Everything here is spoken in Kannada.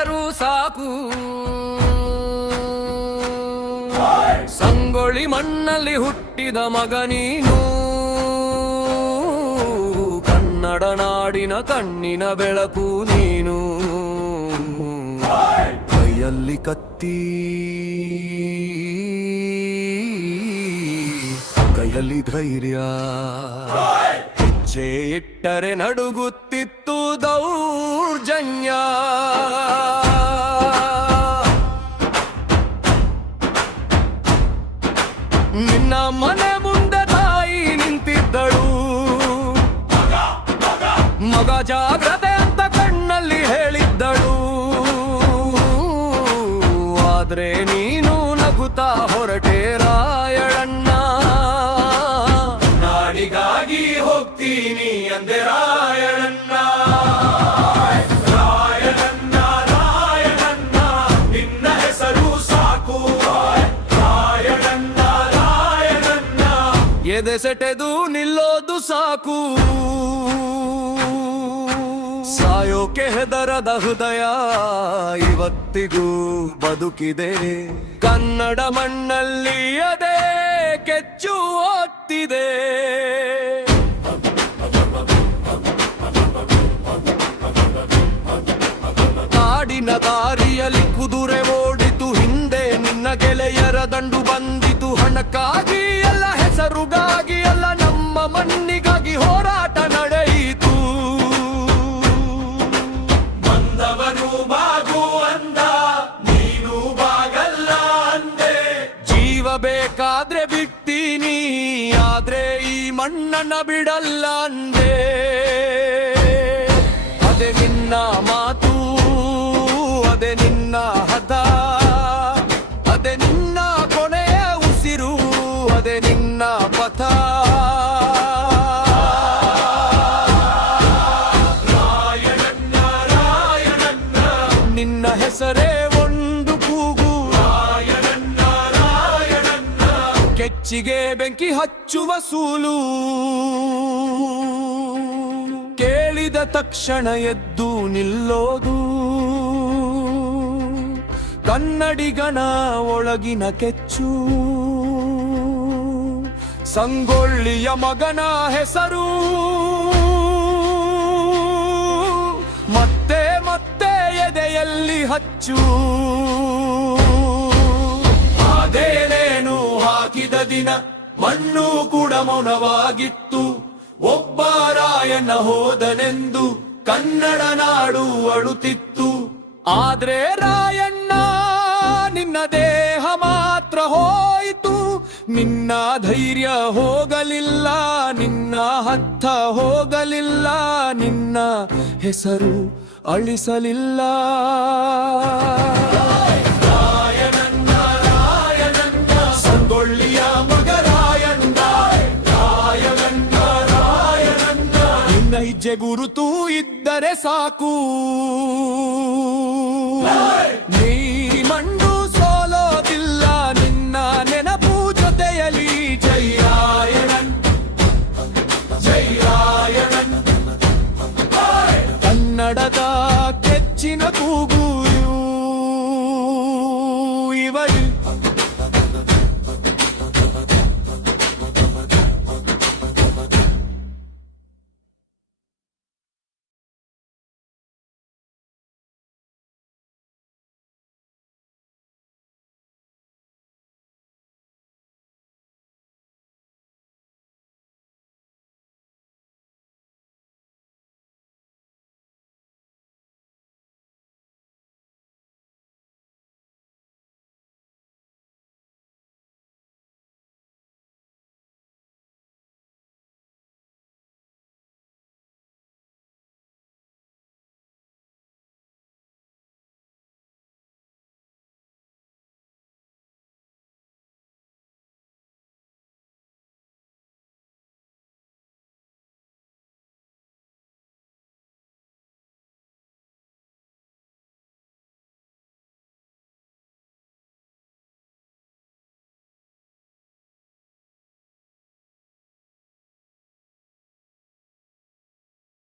ಹೆಸರು ಸಾಕು. ಸಂಗೊಳ್ಳಿ ಮಣ್ಣಲ್ಲಿ ಹುಟ್ಟಿದ ಮಗ ನೀನು, ಕನ್ನಡ ನಾಡಿನ ಕಣ್ಣಿನ ಬೆಳಕು ನೀನು. ಕೈಯಲ್ಲಿ ಕತ್ತಿ, ಕೈಯಲ್ಲಿ ಧೈರ್ಯ, ಹೆಜ್ಜೆ ಇಟ್ಟರೆ ನಡುಗುತ್ತಿತ್ತು ದೌರ್ಜನ್ಯ. ನಿನ್ನ ಮನೆ ಮುಂದೆ ತಾಯಿ ನಿಂತಿದ್ದಳು, ಮಗ ಜಾಗ್ರತೆ ಅಂತ ಕಣ್ಣಲ್ಲಿ ಹೇಳಿದ್ದಳು. ಆದ್ರೆ ನೀನು ನಗುತ್ತಾ ಹೊರಟೆ ರಾಯಣ್ಣ. ನಾಡಿಗಾಗಿ ಹೋಗ್ತೀನಿ ಅಂದೆ ರಾಯಣ್ಣ. ರಾಯಣ್ಣ ರಾಯಣ್ಣ ನಿನ್ನ ಹೆಸರು ಸಾಕು. ರಾಯಣ್ಣ ರಾಯಣ್ಣ ಎದೆ ಸೆಟೆದು ನಿಲ್ಲೋದು ಸಾಕು. ಸಾಯೋಕೆ ಹೆದರದ ಹೃದಯ ಇವತ್ತಿಗೂ ಬದುಕಿದೆ. ಕನ್ನಡ ಮಣ್ಣಲ್ಲಿ ಅದೇ ಕೆಚ್ಚು ಒತ್ತಿದೆ. ಕಾಡಿನ ದಾರಿಯಲ್ಲಿ ಕುದುರೆ ಓಡಿತು, ಹಿಂದೆ ನಿನ್ನ ಗೆಳೆಯರ ದಂಡು ಬಂದಿತು. ಹಣಕ್ಕಾಗಿ ಎಲ್ಲ, ಹೆಸರುಗಾಗಿ ಎಲ್ಲ, ನಮ್ಮ ಮಣ್ಣಿಗಾಗಿ ಹೋರಾಟ ನಡೆಯಿತು. ಬಂದವನು ಬಾಗು ಅಂದ, ನೀನು ಬಾಗಲ್ಲ ಅಂದೆ. ಜೀವ ಬೇಕಾದ್ರೆ ಬಿಡ್ತೀನಿ, ಆದ್ರೆ ಈ ಮಣ್ಣನ್ನ ಬಿಡಲ್ಲ ಅಂದೆ. ಅದೇ ನಿನ್ನ ಮಾತು, ಅದೇ ನಿನ್ನ ಹದ, ಅದೇ ನಿನ್ನ ಕೊನೆಯ ಉಸಿರು, ಅದೇ ನಿನ್ನ ಪಥ. ರಾಯಣ್ಣ ರಾಯಣ್ಣ ನಿನ್ನ ಹೆಸರೇ ಒಂದು ಕೂಗು. ರಾಯಣ್ಣ ರಾಯಣ್ಣ ಕೆಚ್ಚಿಗೆ ಬೆಂಕಿ ಹಚ್ಚುವ ಸೂಲು. ಕೇಳಿದ ತಕ್ಷಣ ಎದ್ದು ನಿಲ್ಲೋದು ಕನ್ನಡಿಗನ ಒಳಗಿನ ಕೆಚ್ಚು. ಸಂಗೊಳ್ಳಿಯ ಮಗನ ಹೆಸರು ಮತ್ತೆ ಮತ್ತೆ ಎದೆಯಲ್ಲಿ ಹಚ್ಚು. ಅದೇನೇನು ಹಾಕಿದ ದಿನ ಮಣ್ಣು ಕೂಡ ಮೌನವಾಗಿತ್ತು. ಒಬ್ಬ ರಾಯಣ್ಣ ಹೋದನೆಂದು ಕನ್ನಡ ನಾಡು ಅಳುತ್ತಿತ್ತು. ಆದ್ರೆ ರಾಯಣ್ಣ ನಿನ್ನ ದೇಹ ಮಾತ್ರ ಹೋಯಿತು. ನಿನ್ನ ಧೈರ್ಯ ಹೋಗಲಿಲ್ಲ, ನಿನ್ನ ಹತ್ತ ಹೋಗಲಿಲ್ಲ, ನಿನ್ನ ಹೆಸರು ಅಳಿಸಲಿಲ್ಲ. ರಾಯಣ್ಣ ರಾಯಣ್ಣ ಸಂಗೊಳ್ಳಿಯ ಮಗ ರಾಯಣ್ಣ. ರಾಯಣ್ಣ ರಾಯಣ್ಣ ನಿನ್ನ ಹೆಜ್ಜೆ ಗುರುತು ಇದ್ದರೆ ಸಾಕು. ನೀ ಮಣ್ಣು ಸೋಲೋದಿಲ್ಲ, ನಿನ್ನ ನೆನಪು ಜೊತೆಯಲಿ. ಜೈ ರಾಯಣ್ಣನ್, ಜೈ ರಾಯಣ್ಣನ್. ಕನ್ನಡದ